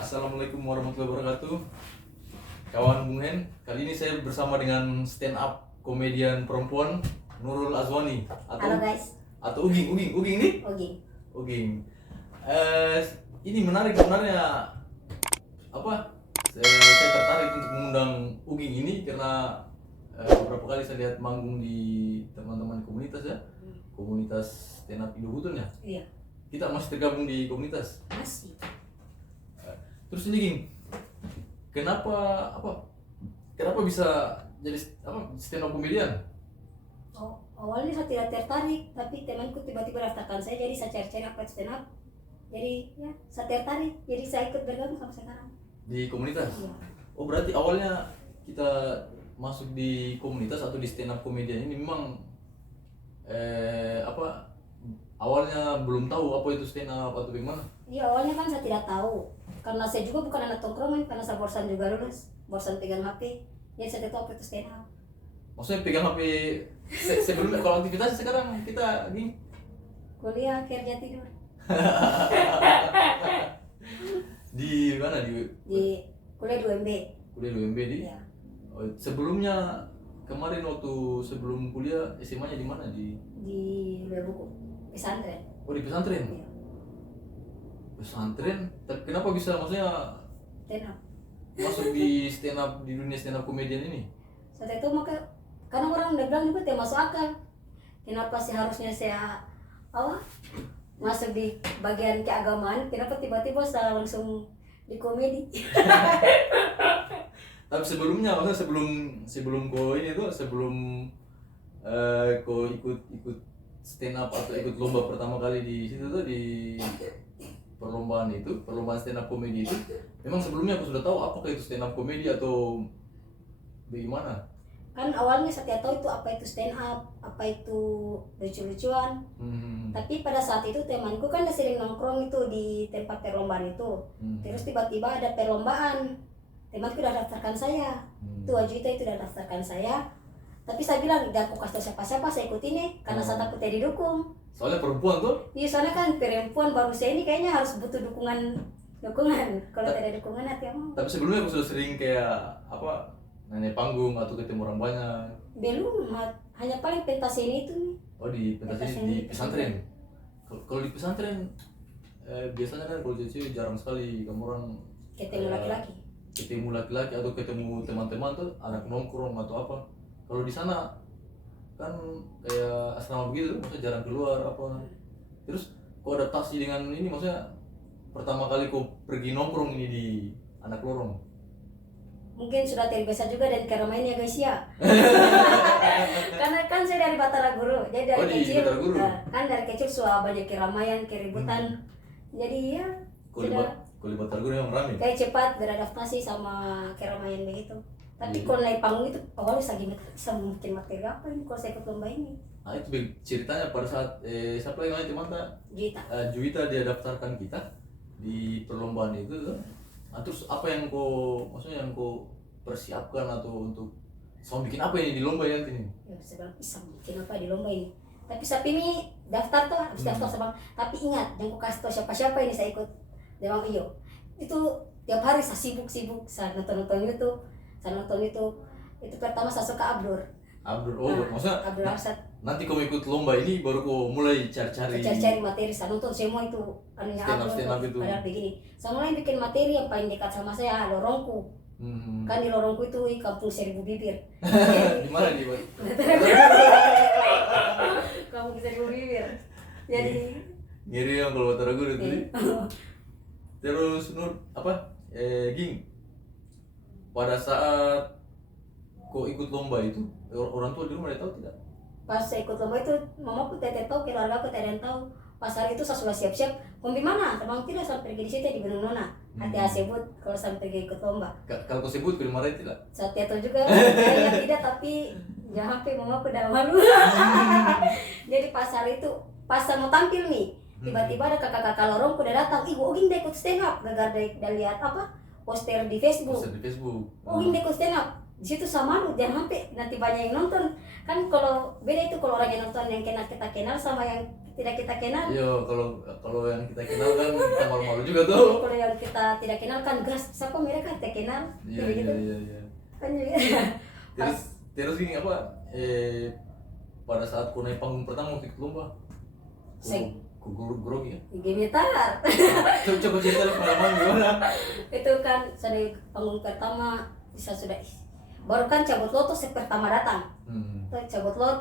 Assalamualaikum warahmatullahi wabarakatuh. Kawan Bung Hen, kali ini saya bersama dengan stand up komedian perempuan Nurul Azwani Halo guys. atau Uging nih? Uging. Ini menarik sebenarnya. Saya tertarik untuk mengundang Uging ini karena beberapa kali saya lihat manggung di teman-teman komunitas ya. Komunitas stand up Indo Buton ya. Iya. Kita masih tergabung di komunitas. Masih. Terus ini Ging, kenapa bisa jadi stand up comedian? Awalnya saya tidak tertarik, tapi temanku tiba-tiba daftarkan saya, jadi saya cari-cari apa itu stand up. Jadi ya, saya tertarik, jadi saya ikut bergabung sampai sekarang. Di komunitas? Iya. Oh berarti awalnya kita masuk di komunitas atau di stand up comedian ini memang awalnya belum tahu apa itu stand up atau bagaimana? Iya, awalnya kan saya tidak tahu. Karena saya juga bukan anak tongkrongan, karena saya bosan juga lulus, bosan pegang HP. Jadi saya tidak tahu apa itu stand up. Maksudnya pegang HP sebelumnya kalau aktivitas sekarang kita gini? Kuliah, kerja, tidur. Di mana Di kuliah 2MB. Kuliah 2MB di? Iya. Oh, sebelumnya kemarin waktu sebelum kuliah SMA-nya di mana? Di Buku pesantren. Oh di pesantren? Iya. Pesantren? Tapi kenapa bisa maksudnya Stand up. masuk di stand up, di dunia stand up komedian ini? Saya tahu maka karena orang udah bilang juga tidak masuk akal. Kenapa sih harusnya saya masuk di bagian keagamaan? Kenapa tiba-tiba saya langsung di komedi? Tapi sebelumnya maksudnya sebelum kau ini tuh kau ikut stand up atau ikut lomba pertama kali di situ tuh di perlombaan stand up komedi itu, memang sebelumnya aku sudah tahu apakah itu stand up komedi atau bagaimana? Kan awalnya saya tidak tahu itu apa itu stand up, apa itu lucu-lucuan. Tapi pada saat itu temanku kan udah sering nongkrong itu di tempat perlombaan itu. Terus tiba-tiba ada perlombaan, temanku udah daftarkan saya. Itu Ajuita itu udah daftarkan saya. Tapi saya bilang tidak aku kasih siapa-siapa, saya ikut ini karena saya takut tidak didukung. Soalnya perempuan tuh? Iya, soalnya kan perempuan baru saya ini kayaknya harus butuh dukungan. Kalau tidak dukungan nanti mau. Tapi sebelumnya aku sudah sering kayak nanya panggung atau ketemu orang banyak. Belum, hanya paling pentas ini itu nih. Oh di pentas ini di pesantren. Kalau di pesantren biasanya kan kalau cewek jarang sekali kamu orang Ketemu laki-laki. Ketemu laki-laki atau ketemu teman-teman tuh anak nongkrong atau apa. Kalau di sana kan kayak asrama begitu, maksudnya jarang keluar apa. Terus kau adaptasi dengan ini, maksudnya pertama kali kau pergi nongkrong ini di anak lorong? Mungkin sudah terbiasa juga dari keramaian ya guys ya. Karena kan saya dari Batara Guru, jadi dari kecil kan dari kecil suka banyak keramaian, keributan. Jadi ya Kalau di Batara Guru yang ramai. Kayak cepat beradaptasi sama keramaian begitu. Tapi kalau naik panggung itu awalnya bisa mungkin materi apa ini kalau saya ikut lomba ini. Nah itu ceritanya pada saat siapa yang namanya teman Juwita dia daftarkan kita di perlombaan itu tuh. Nah, terus apa yang maksudnya yang kau persiapkan atau untuk bikin apa ini di lomba nanti nih? Ya saya bilang bisa bikin apa di lomba ini. Tapi sapi ini daftar tuh habis daftar sama. Tapi ingat jangan kau kasih tahu siapa-siapa ini saya ikut. Dia bilang iyo. Itu tiap hari saya sibuk saya nonton YouTube. Saya nonton itu pertama saya suka Abdur. Maksudnya Abdur Arsad. Nanti kau ikut lomba ini baru kau mulai cari materi. Saya nonton semua itu anunya stand up itu. Ada begini. Saya mulai bikin materi yang paling dekat sama saya, lorongku. Kan di lorongku itu kampung 1000 bibir. Di mana di mana? Kampung 1000 bibir. Jadi ngiri yang kalau Batara Guru itu. Terus Nur Ging, pada saat kau ikut lomba itu orang tua di rumah ada tahu tidak? Pas saya ikut lomba itu mamaku tidak tahu, keluarga aku tidak ada yang tahu. Pas hari itu saya sudah siap-siap, mau di mana? Teman tidak sampai pergi di situ di Gunung Nona. Hati sebut kalau sampai pergi ikut lomba. Kalau kau sebut kau dimarahin tidak? Saya tidak tahu juga, saya tidak, tapi jangan sampai mamaku udah malu. Jadi pas hari itu, pas saya mau tampil nih, tiba-tiba ada kakak-kakak lorongku udah datang. Ih, Oging ikut stand up, gagal udah lihat poster di Facebook. Oging ikut stand up. Di situ sama lu, jangan sampai nanti banyak yang nonton. Kan kalau beda itu kalau orang yang nonton yang kita kenal sama yang tidak kita kenal. Iya, kalau yang kita kenal kan kita malu-malu juga tuh. Kalau yang kita tidak kenal kan gas siapa mereka tidak kenal Iya kayak iya gitu iya. kan juga. Terus gini apa? Pada saat kau naik panggung pertama waktu ikut lomba, Seng. ku grogi ya. Gemetar. Coba cerita pengalaman gimana? Itu kan saya panggung pertama bisa sudah baru kan cabut lot tuh pertama datang. Tuh cabut lot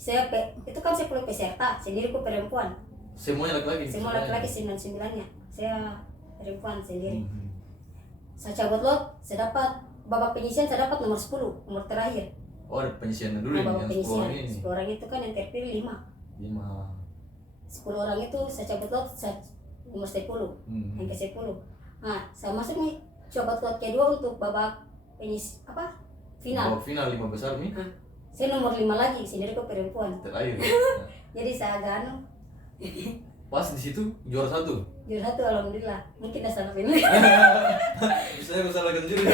itu kan saya perlu peserta sendiri ku perempuan. Semuanya laki-laki. Semua laki-laki 99-nya. Saya perempuan sendiri. Saya cabut lot, saya dapat babak penyisian saya dapat nomor 10, nomor terakhir. Oh, ada penyisiannya dulu Babak yang 10 penyisian. orang ini. 10 orang itu kan yang terpilih 5. 10 orang itu saya cabut lot saya nomor 10. Yang ke 10. Nah, saya masuk nih cabut lot kedua untuk babak final. Babak final 5 besar nih. Saya nomor 5 lagi sendiri ke perempuan. Terakhir. Jadi saya agak Pas di situ juara 1. juara 1 alhamdulillah. Mungkin dah salah pilih. Bisa aku salahkan juga.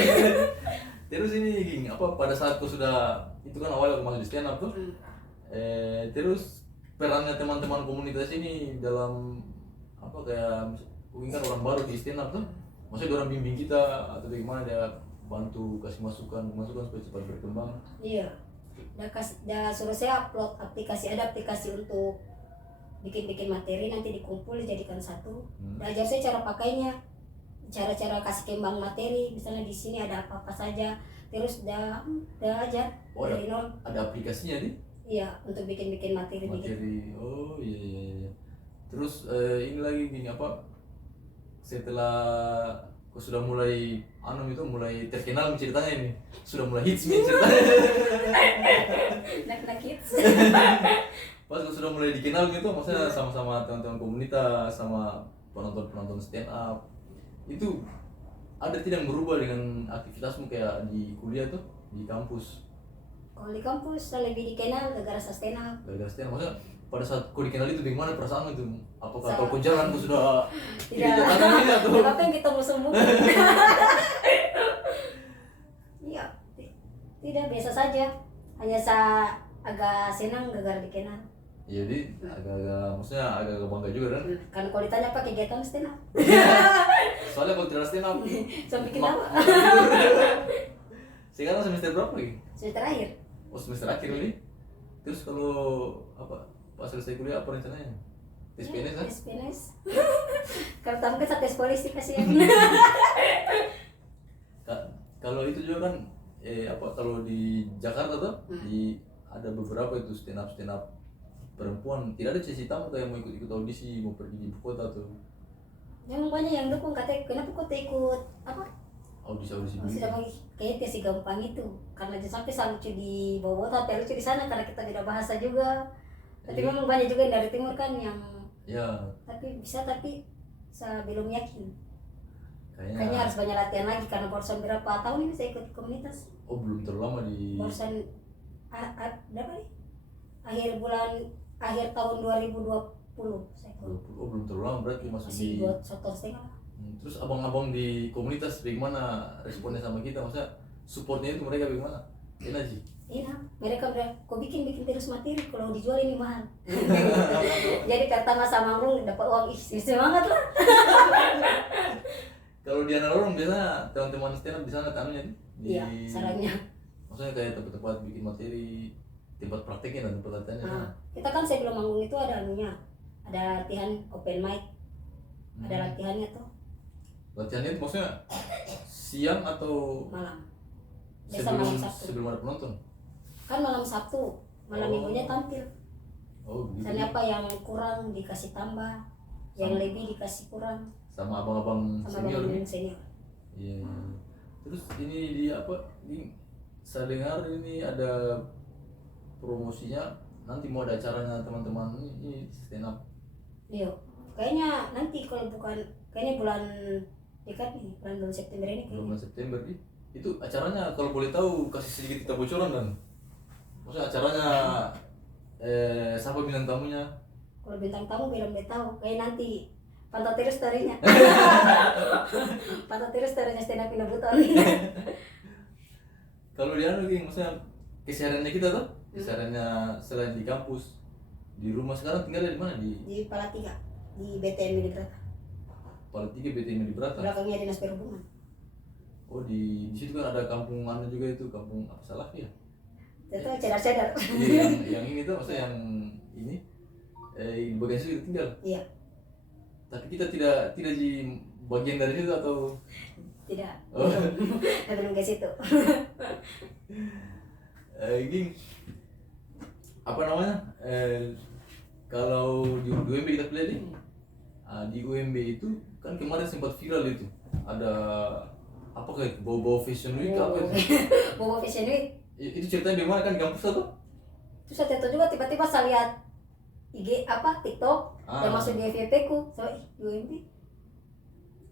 Terus ini Ging, apa pada saat kau sudah itu kan awal aku masuk di stand up tuh. Terus perannya teman-teman komunitas ini dalam apa kayak mungkin kan orang baru di stand up tuh. Maksudnya orang bimbing kita atau bagaimana dia bantu kasih masukan supaya cepat berkembang. Iya. Dah suruh saya upload aplikasi, ada aplikasi untuk bikin materi nanti dikumpul dijadikan satu. Dah ajar saya cara pakainya, cara-cara kasih kembang materi, misalnya di sini ada apa-apa saja. Terus dah ajar dari nol. Ada aplikasinya nih? Iya, untuk bikin materi. Oh iya. Terus ini lagi gini apa? Setelah kau sudah mulai mulai terkenal ceritanya ini, sudah mulai hits nih ceritanya. Nak hits. Pas kau sudah mulai dikenal gitu, maksudnya sama-sama teman-teman komunitas, sama penonton stand up, itu ada tidak berubah dengan aktivitasmu kayak di kuliah tuh, di kampus? Kalau di kampus saya lebih dikenal gara-gara saya stand up. Gara-gara stand up, maksudnya pada saat kau dikenal itu bagaimana perasaanmu itu? Apakah kalau kau jalan kau sudah tidak atau apa yang kita mau sembuh? Iya, tidak biasa saja. Hanya saya agak senang gara-gara dikenal. Iya, jadi agak bangga juga kan? Kan kalau ditanya apa kegiatan stand up? Soalnya kalau tidak stand up, Sampai kenapa? sekarang semester berapa lagi? Semester akhir. Oh, semester akhir ini. Terus kalau apa? Pas selesai kuliah apa rencananya? Tes PNS kan? Tes PNS. Kalau tamu kan tes polisi kasihan. Kalau itu juga kan kalau di Jakarta tuh ada beberapa itu stand up perempuan, tidak ada sesi tamu kayak mau ikut audisi, mau pergi di ibu kota tuh. Yang banyak yang dukung katanya kenapa kok ikut Audisi sudah bagi kayaknya si gampang itu karena sampai saya lucu di bawah tapi lucu di sana karena kita beda bahasa juga. Tapi memang banyak juga yang dari timur kan yang tapi saya belum yakin. Kayaknya harus banyak latihan lagi karena barusan berapa tahun ini saya ikut komunitas. Oh, belum terlalu lama di barusan berapa nih? Akhir tahun 2020 saya ikut. Oh, belum terlalu lama berarti masih di 1,5 tahun. Terus abang-abang di komunitas bagaimana responnya sama kita? Maksudnya supportnya itu mereka bagaimana? Enak sih? Enak, mereka udah kok bikin terus materi kalau dijual ini mahal. Jadi pertama sama manggung dapat uang semangat lah. Kalau di Analorong biasa teman-teman stand up di sana tanunya iya, sarannya. Maksudnya kayak tempat-tempat bikin materi, tempat prakteknya dan tempat latihannya. Kita kan sebelum manggung itu ada ada latihan open mic. Ada latihannya tuh. Latihannya itu maksudnya siang atau malam? Biasa malam Sabtu. Sebelum ada penonton? Kan malam Sabtu, malam minggunya tampil. Oh, gitu. Misalnya apa yang kurang dikasih tambah, yang lebih dikasih kurang. Sama abang-abang senior. Iya. Terus ini saya dengar ini ada promosinya, nanti mau ada acaranya teman-teman ini stand up. Iya. Kayaknya nanti kalau bukan kayaknya bulan dekat nih, bulan September ini kayaknya. Bulan September nih. Itu acaranya kalau boleh tahu kasih sedikit kita bocoran dan maksudnya acaranya siapa bintang tamunya? Kalau bintang tamu belum tahu, kayak nanti pantau terus story-nya. Pantau terus story-nya stand up Inabuton. Kalau dia lagi maksudnya kesehariannya kita tuh, kesehariannya selain di kampus, di rumah sekarang tinggalnya di mana? Di Palatiga, di BTM di Grata. Kepala 3 BTM di Berata. belakangnya dinas perhubungan. Oh di situ kan ada kampung mana juga itu, kampung apa salah ya? Itu cedar-cedar. Iya, yang ini tuh maksudnya yang ini di bagian situ kita tinggal. Iya, Tapi kita tidak di bagian dari situ atau tidak. Oh. Belum ke situ. Ging apa namanya? Kalau di UMB kita pilih di UMB itu kan kemarin sempat viral itu. Ada apa kayak bau-bau fashion week apa itu? Bobo Fashion Week. Itu ceritanya di mana kan di kampus atau? Terus saya tahu juga tiba-tiba saya lihat IG apa TikTok yang masuk di FYP ku. So, UMB.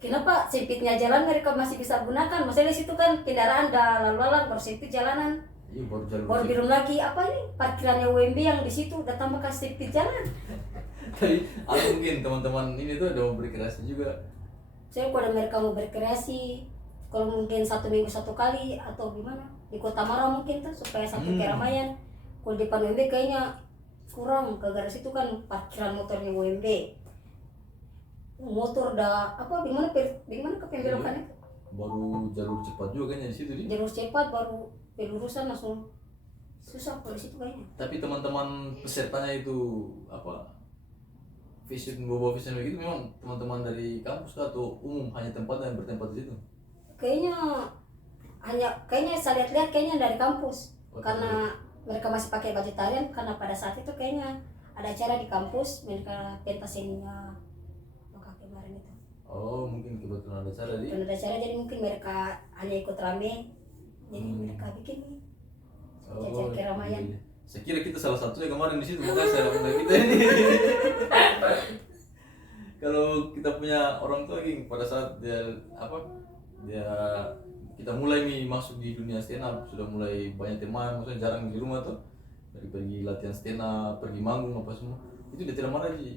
Kenapa sempitnya jalan mereka masih bisa gunakan? Maksudnya di situ kan kendaraan dah lalu lalang baru sempit jalanan. Iya baru jalan. Baru belum lagi apa ini parkirannya UMB yang di situ udah tambah kasih sempit jalan. Tapi ada mungkin teman-teman ini tuh ada mau berkreasi juga. Saya kalau mereka mau berkreasi, kalau mungkin 1 minggu 1 kali atau gimana di Kota Mara mungkin tuh supaya satu keramaian. Kalau di depan UMB kayaknya kurang, gara-gara situ kan parkiran motornya UMB. Motor dah apa bagaimana ke pembelokan itu? Baru jalur cepat juga kayaknya di situ di. Jalur cepat baru pelurusan langsung susah kalau di situ kayaknya. Tapi teman-teman pesertanya itu apa? Bobo fashion begitu memang teman-teman dari kampus kah atau umum hanya tempat yang bertempat di situ? Kayaknya saya lihat-lihat kayaknya dari kampus. Oh, Karena mereka masih pakai baju tarian karena pada saat itu kayaknya ada acara di kampus mereka pentas ininya maka kemarin itu. Oh mungkin kebetulan ada acara di. Karena ada acara jadi mungkin mereka hanya ikut rame jadi mereka bikin nih jajan keramaian. Iya. Saya kira kita salah satunya kemarin di situ, makanya saya undang kita ini. Kalau kita punya orang tua Ging, pada saat dia kita mulai nih masuk di dunia stand up, sudah mulai banyak teman, maksudnya jarang di rumah tuh, dari pergi latihan stand up, pergi manggung apa semua, itu dia tidak marah sih.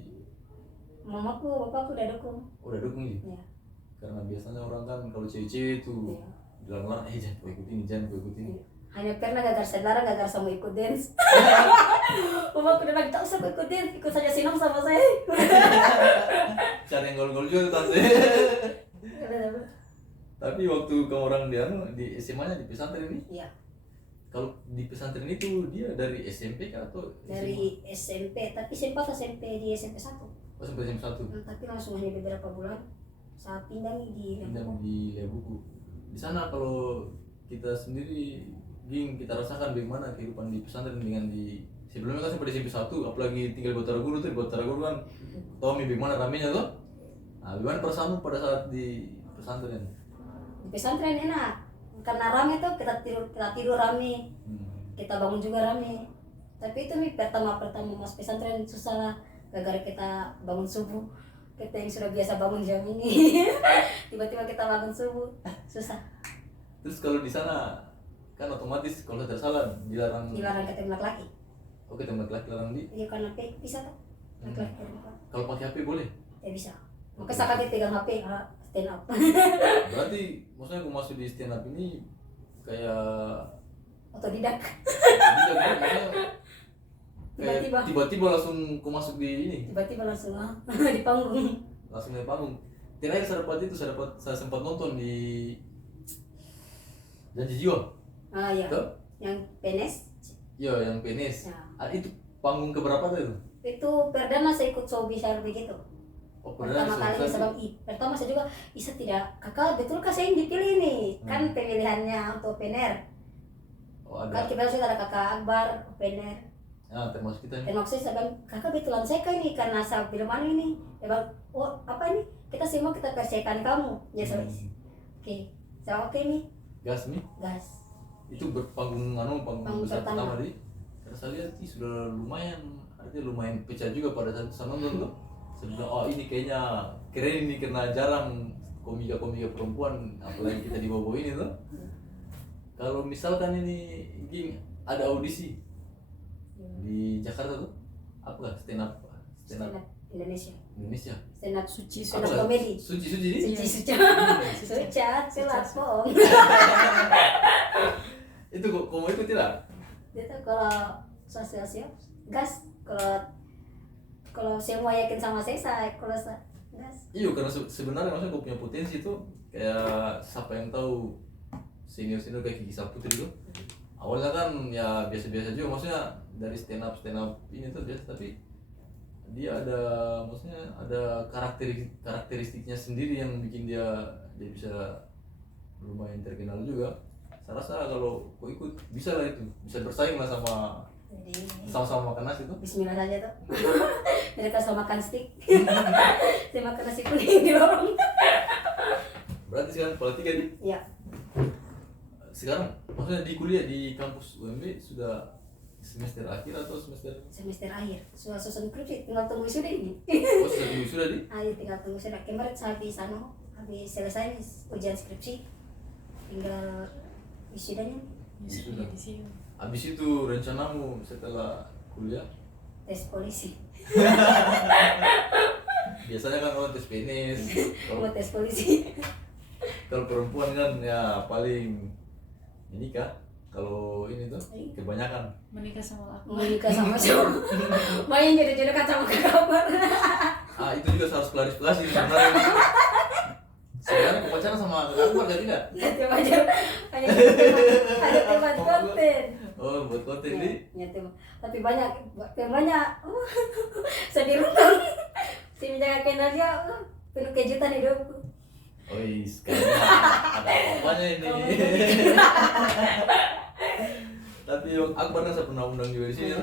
Mamaku, bapakku udah dukung. Udah dukung sih. Ya. Karena biasanya orang kan kalau cewek-cewek tuh bilang-bilang, jangan kau ikut ini, jangan kau ikut ini. Hanya pernah gagal saudara, gagal sama ikut dance. Mamaku udah bilang, tak usah kau ikut dance, ikut saja senam sama saya. Cari yang gol-gol juga tante. Tapi waktu kamu orang di SMA-nya di pesantren ini? Iya. Kalau di pesantren itu dia dari SMP kah atau Dari SMP, tapi sempat SMP di SMP 1. Oh sampai SMP 1. Tapi langsung hanya beberapa bulan saya pindah nih di Pindah Lombok. di Lebuku. Di sana kalau kita sendiri Ging kita rasakan bagaimana kehidupan di pesantren dengan di sebelumnya kan sampai di SMP 1, apalagi tinggal di Batara Guru tuh, di Batara Guru kan tahu bagaimana ramenya tuh. Nah, bagaimana perasaanmu pada saat di pesantren? Di pesantren enak karena rame tuh kita tidur rame, kita bangun juga rame. Tapi itu nih pertama mas pesantren susah lah gara-gara kita bangun subuh. Kita yang sudah biasa bangun jam ini tiba-tiba kita bangun subuh susah. Terus kalau di sana kan otomatis kalau tidak salah dilarang Ketemu laki-laki. Oke, tembak laki larang di. Iya karena bisa tuh laki-laki Kalau pakai HP boleh? ya bisa. Maka saya kaget pegang HP stand up. Berarti maksudnya aku masuk di stand up ini kayak Otodidak. tiba-tiba langsung aku masuk di ini. Tiba-tiba langsung di panggung. Langsung di panggung. Terakhir saya sempat nonton di Janji Jiwa. Ah iya. Tuh? Yang PNS. Iya, yang PNS. Ya. Itu panggung keberapa tuh itu? Itu perdana saya ikut show bisa begitu. Oh, Pertama kali sebab pertama saya juga bisa tidak kakak betulkah saya yang dipilih nih kan pemilihannya untuk PNR. Oh, ada. Kan kita sudah ada kakak Akbar PNR. Nah, termasuk kita nih. Termasuk saya bilang kakak betulan saya kan ini karena saya bilang mana ini. Dia bilang oh apa ini kita semua kita percayakan kamu. Ya saya oke. Saya oke nih. Gas nih. Gas. Itu panggung Panggung besar pertama. pertama tadi. Karena saya lihat sudah lumayan, artinya lumayan pecah juga pada saat saya nonton tuh. Saya bilang, oh ini kayaknya keren ini karena jarang komika-komika perempuan, apalagi kita di Bobo ini tuh. Kalau misalkan ini Ging ada audisi di Jakarta tuh, apa stand up Indonesia. Stand up suci, stand up komedi. Suci Suci. Celat bohong. Itu kok kamu ikut tidak? Dia tuh kalau sosial siap gas kalau semua yakin sama saya kalau gas. Iya, karena sebenarnya maksudnya gue punya potensi tuh kayak siapa yang tahu senior kayak Kiki Saputra itu. Awalnya kan ya biasa-biasa juga, maksudnya dari stand up ini tuh biasa, tapi dia ada maksudnya ada karakteristiknya sendiri yang bikin dia bisa lumayan terkenal juga. Saya rasa kalau kau ikut bisa lah, itu bisa bersaing lah Jadi sama makan nasi tuh. Bismillah saja tuh. Mereka sama makan stick. Saya makan nasi kuning di lorong. Berarti sekarang kepala 3 nih. Iya. Sekarang maksudnya di kuliah di kampus UMB sudah semester akhir atau Semester akhir. Sudah susun skripsi, tinggal tunggu wisuda ini. oh sudah di Ayo tinggal tunggu wisuda. Kemarin saya habis selesai ujian skripsi. Tinggal wisudanya. sudah. Habis itu rencanamu setelah kuliah? Tes polisi. Biasanya kan orang tes PNS. Mau tes polisi. Kalau perempuan kan ya paling menikah. Kalau ini tuh kebanyakan Menikah sama aku. Menikah sama cowok. Main jodoh-jodoh kacau ke kamar. itu juga harus klarifikasi sebenarnya. Sebenarnya pacaran sama kakak gak tidak? Nanti wajar. Hanya tempat konten. Oh, buat konten Ya, nih. nyata. Tapi banyak sedih runtuh. Si menjaga kenal dia penuh kejutan hidupku. Oh, kayaknya ada apa-apanya ini. Tapi aku pernah undang juga di sini.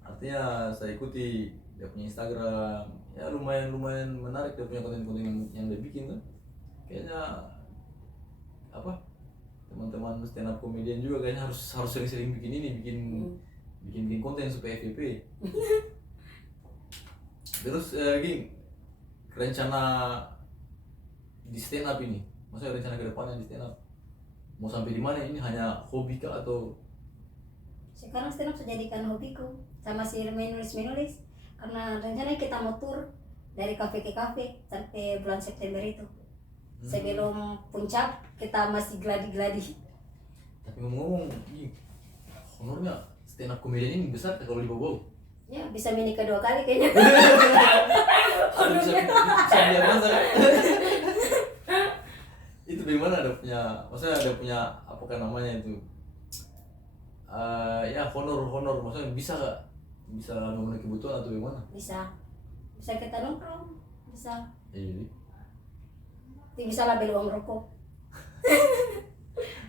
Artinya saya ikuti dia punya Instagram. Ya lumayan menarik, dia punya konten-konten yang dia bikin tuh. Kayaknya apa? Teman-teman stand up comedian juga kayaknya harus sering-sering bikin konten supaya FYP. Terus Ging, rencana di stand up ini, maksudnya rencana ke depannya di stand up mau sampai di mana? Ini hanya hobi kah atau Sekarang stand up saya jadikan hobiku sama si menulis karena rencananya kita mau tur dari kafe ke kafe sampai bulan September itu. Sebelum puncak kita masih gladi-gladi. tapi ngomong-ngomong, honornya stand up comedian ini besar kalau di Bogor. Ya bisa menikah 2 kali kayaknya. bisa dia masak. Itu bagaimana maksudnya ada punya apakah namanya itu ya honor maksudnya bisa memenuhi kebutuhan atau bagaimana? Bisa kita nongkrong, bisa Iya. bisa lah beli uang rokok.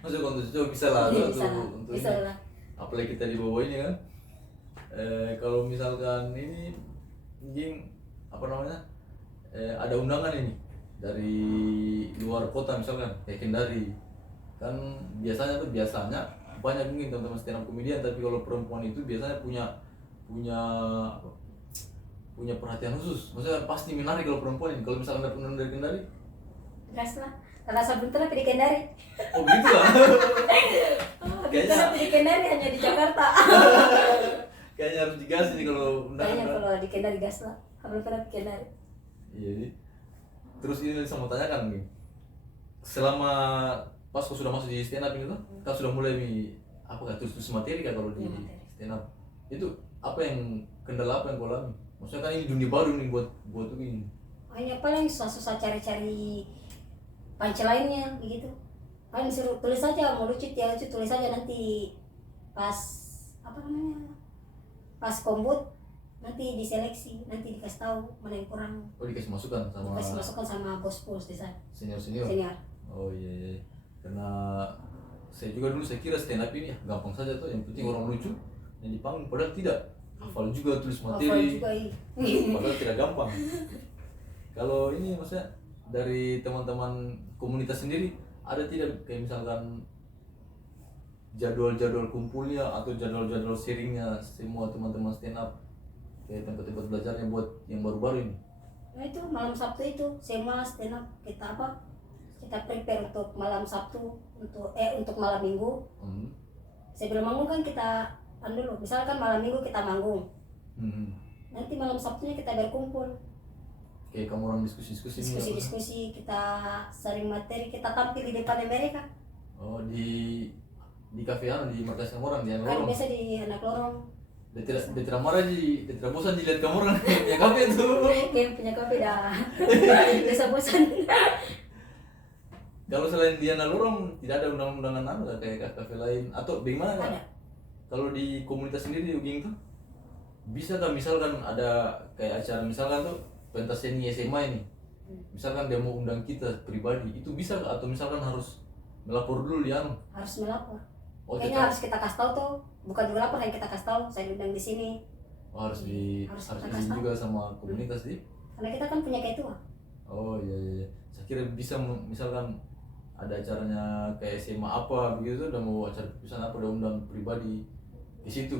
Maksudnya untuk itu bisa lah Iya, untuk bisa ini. lah. Apalagi kita di bawah ini kan. Kalau misalkan ini Jing apa namanya ada undangan ini dari luar kota misalkan kayak Kendari kan biasanya banyak mungkin teman-teman stand up comedian, tapi kalau perempuan itu biasanya punya perhatian khusus, maksudnya pasti menarik kalau perempuan ini. Kalau misalkan ada penonton dari Kendari Gas lah. Kalau sebelum itu di Kendari. oh begitu lah. Kayaknya di Kendari hanya di Jakarta. Kayaknya harus digas ini kalau undangan Kayaknya kan? kalau di Kendari gas lah. Belum pernah di Kendari. Iya nih. Terus ini saya mau tanyakan nih, selama pas kau sudah masuk di stand up itu kan sudah mulai tulis materi kan kalau di Iya, materi. stand up itu kendala apa yang kau alami? Maksudnya kan ini dunia baru nih buat ini. Hanya paling susah cari-cari punchline-nya begitu. Paling suruh tulis saja, mau lucu ya lucu, tulis saja nanti pas pas kombut nanti diseleksi, nanti dikasih tahu mana yang kurang. Oh, dikasih masukan sama bos di sana. senior. Senior. Oh iya. Karena saya juga dulu saya kira stand up ini gampang saja tuh, yang penting orang lucu yang di panggung, padahal tidak. Hafal juga tulis Hafal materi. juga Padahal tidak gampang. Kalau ini maksudnya dari teman-teman komunitas sendiri ada tidak kayak misalkan jadwal kumpulnya atau jadwal sharingnya semua teman-teman stand up kayak tempat-tempat belajarnya buat yang baru-baru ini? Nah itu malam Sabtu itu semua stand up kita prepare untuk malam Sabtu untuk malam Minggu. Sebelum manggung kan kita dulu, misalkan malam Minggu kita manggung. Nanti malam Sabtunya kita berkumpul. Kayak kamu orang diskusi Kita sering materi, kita tampil di depan mereka. Oh, di kafe di markas orang di Kan lorong. biasa di anak lorong. Dia tidak marah ji, dia tidak bosan dilihat kamu orang punya kafe tuh. Kayak punya kopi dah. Bisa bosan. Kalau selain Diana Lorong tidak ada undang-undangan apa kayak kafe lain atau bagaimana kan? Ada. Kalau di komunitas sendiri Uging tuh bisa kan misalkan ada kayak acara misalkan tuh pentas seni SMA ini, misalkan dia mau undang kita pribadi itu bisa nggak? Atau misalkan harus melapor dulu di anu? Harus melapor. Oh, Kayaknya harus kita kasih tahu tuh, bukan juga lapor, yang kita kasih tahu saya diundang di sini. harus Harus harus kita izin kasih juga sama komunitas di. Karena kita kan punya kayak itu. Oh iya iya. Saya kira bisa misalkan ada acaranya kayak SMA apa begitu udah mau acara perpisahan apa udah undang pribadi di situ.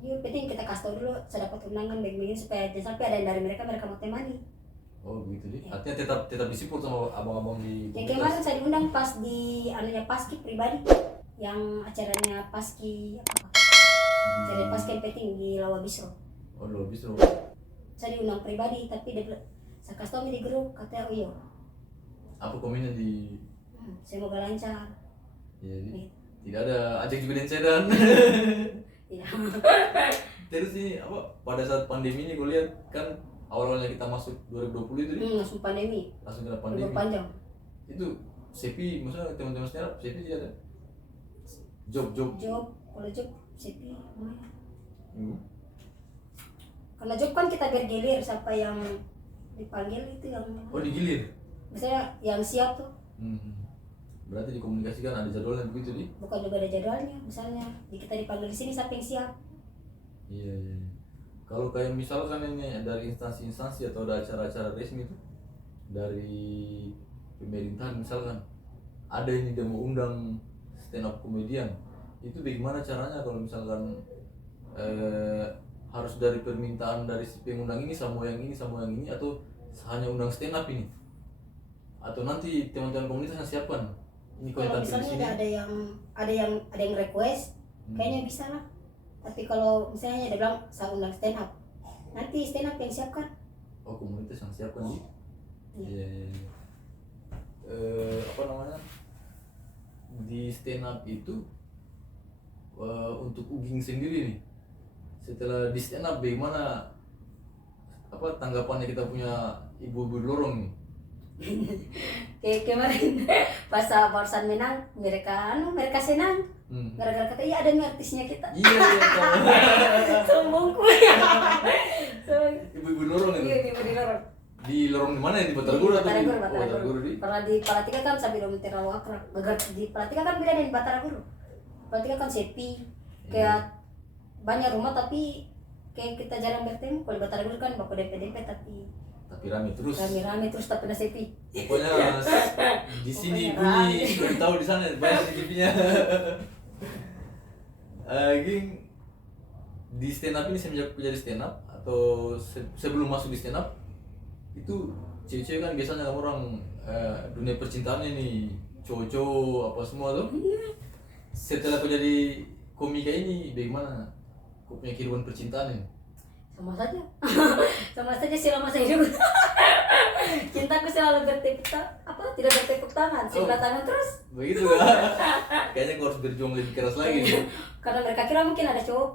Iya, penting kita kasih tahu dulu, saya dapat undangan begini supaya jangan sampai ada yang dari mereka mau temani. Oh begitu deh. Artinya tetap disupport sama abang-abang di Yang kemarin saya diundang pas di anunya Paski pribadi, yang acaranya Paski apa? Acara Paski yang penting di Lawa Bistro. Oh lo bisa. Saya diundang pribadi, tapi dia bilang, saya kasih tahu di grup, katanya oh iya, Apa komennya di semoga lancar. ya, Gitu. tidak ada ajak jubilan sedan. Iya. Terus ini apa pada saat pandemi ini gue lihat kan awal-awalnya kita masuk 2020 itu nih, Langsung pandemi, langsung kena libur pandemi. panjang. Itu Sepi, maksudnya teman-teman sekarang Sepi tidak ada job. Kalau job, sepi lumayan. Hmm. Kalau job kan kita bergilir sampai yang dipanggil itu yang Oh digilir. misalnya yang siap tuh, Berarti dikomunikasikan ada jadwalnya begitu di. bukan juga ada jadwalnya. Misalnya kita dipanggil di sini siapa yang siap. Iya. Kalau kayak misalkan ini dari instansi-instansi atau ada acara-acara resmi itu dari pemerintahan misalkan ada ini dia mau undang stand up komedian, itu bagaimana caranya kalau misalkan harus dari permintaan dari si pengundang ini sama yang ini sama yang ini atau hanya undang stand up ini? Atau nanti teman-teman komunitas yang siapkan ini kalau Kalau tampil di misalnya sini. ada yang request, kayaknya bisa lah. Tapi kalau misalnya dia bilang saya undang stand up, nanti stand up yang siapkan. Oh komunitas yang siapkan sih. Iya. Iya. Apa namanya di stand up itu untuk Uging sendiri nih setelah di stand up bagaimana apa tanggapannya kita punya ibu-ibu lorong nih? Kayak kemarin pas barusan menang, mereka senang. Gara-gara kata iya ada nih artisnya kita. Iya tahu. Sombongku ya. Ibu-ibu lorong itu Iya, di lorong. di lorong di mana ya di Bataguru atau di Bataraguru. di Kalau di Palatiga kan sambil terlalu akrab. Di Palatiga kan beda dari Bataraguru. Palatiga kan sepi, kayak banyak rumah tapi kayak kita jarang bertemu. Kalau di Bataraguru kan baku DP tapi rame terus. rame terus tapi nggak sepi. Pokoknya di sini Pokoknya bunyi sudah tahu di sana banyak CCTV-nya. Ging di stand up ini semenjak jadi stand up atau sebelum masuk di stand up itu cewek-cewek kan biasanya kamu orang dunia percintaannya nih cowok-cowok apa semua tuh. Setelah aku jadi komika ini bagaimana? Kau punya kehidupan percintaan ini? Sama saja. Sama saja selama saya hidup. Cintaku selalu tidak bertepuk tangan, sebelah tangan terus. Begitu kan? Kayaknya kau harus berjuang lebih keras lagi. Karena mereka kira mungkin ada cowok.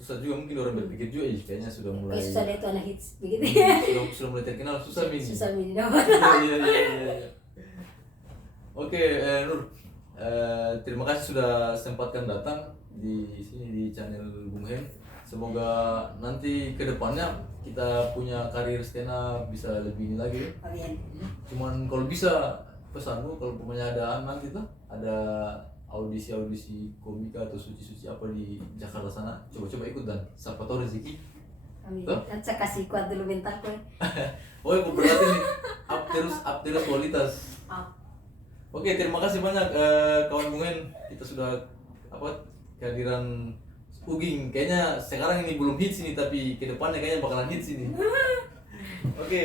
Susah juga mungkin orang berpikir juga, kayaknya sudah mulai. Susah deh itu anak hits begitu. Sudah mulai terkenal, susah Min. Susah Min dapat. Iya. Oke, Nur. Terima kasih sudah sempatkan datang di sini di channel Bung Hen. Semoga nanti ke depannya kita punya karir stand up bisa lebih ini lagi. Amin. Cuman kalau bisa pesanmu kalau punya ada nanti tuh ada audisi komika atau suci apa di Jakarta sana coba ikut dan siapa tahu rezeki. Amin. Tuh? Nanti saya kasih kuat dulu bentar kowe. Oh ya berarti nih up terus kualitas. Oke, terima kasih banyak kawan Bungen. Kita sudah kehadiran Uging. Kayaknya sekarang ini belum hits ini tapi kedepannya kayaknya bakalan hits ini. Oke.